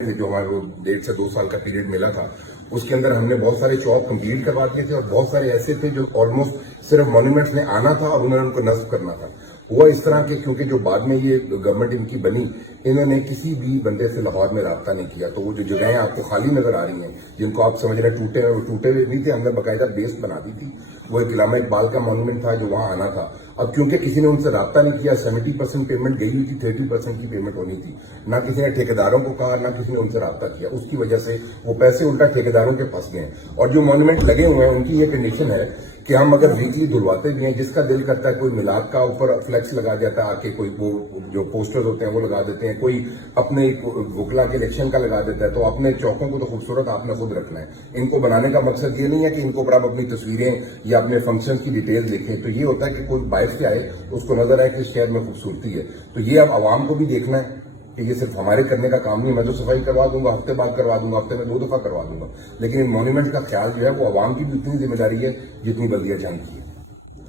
जो हमारे को 1.5 से 2 साल का पीरियड मिला था उसके अंदर हमने बहुत सारे चौक कंप्लीट करवा दिए थे और बहुत सारे ऐसे थे जो ऑलमोस्ट सिर्फ मॉन्यूमेंट्स में आना था और उन्होंने उनको नस्ब करना था। हुआ इस तरह के क्योंकि जो बाद में ये गवर्नमेंट इनकी बनी, इन्होंने किसी भी बंदे से लाहौर में रब्ता नहीं किया। तो वो जो जगहें आपको खाली नजर आ रही हैं जिनको आप समझ रहे हैं टूटे हैं, वो टूटे हुए नहीं थे, हमने बाकायदा बेस बना दी थी। वो एक इलामा इकबाल का मॉन्यूमेंट था जो वहां आना था। अब क्योंकि किसी ने उनसे रब्ता नहीं किया, 70% पेमेंट गई हुई थी, 30% की पेमेंट होनी थी। ना किसी ने ठेकेदारों को कहा, ना किसी ने उनसे रब्ता किया। उसकी वजह से वो पैसे उल्टा ठेकेदारों के फंस गए। और जो मॉन्यूमेंट लगे हुए हैं उनकी ये कंडीशन है कि हम अगर वीकली धुलवाते भी हैं, जिसका दिल करता है कोई मिलाद का ऊपर फ्लेक्स लगा देता है, आके कोई वो जो पोस्टर्स होते हैं वो लगा देते हैं, कोई अपने वकला के इलेक्शन का लगा देता है। तो अपने चौकों को तो खूबसूरत आपने खुद रखना है। इनको बनाने का मकसद ये नहीं है कि इनको ऊपर आप अपनी तस्वीरें या अपने फंक्शन की डिटेल देखें। तो ये होता है कि कोई बाहर से आए उसको नजर आए कि इस शहर में खूबसूरती है। तो ये अब आवाम को भी देखना है कि ये सिर्फ हमारे करने का काम नहीं। मैं तो सफाई करवा दूंगा, हफ्ते बाद करवा दूंगा, हफ्ते में 2 दफा करवा दूंगा, लेकिन इन मॉन्यूमेंट का ख्याल जो है वो आवाम की भी उतनी जिम्मेदारी है जितनी बल्दिया जंग की है।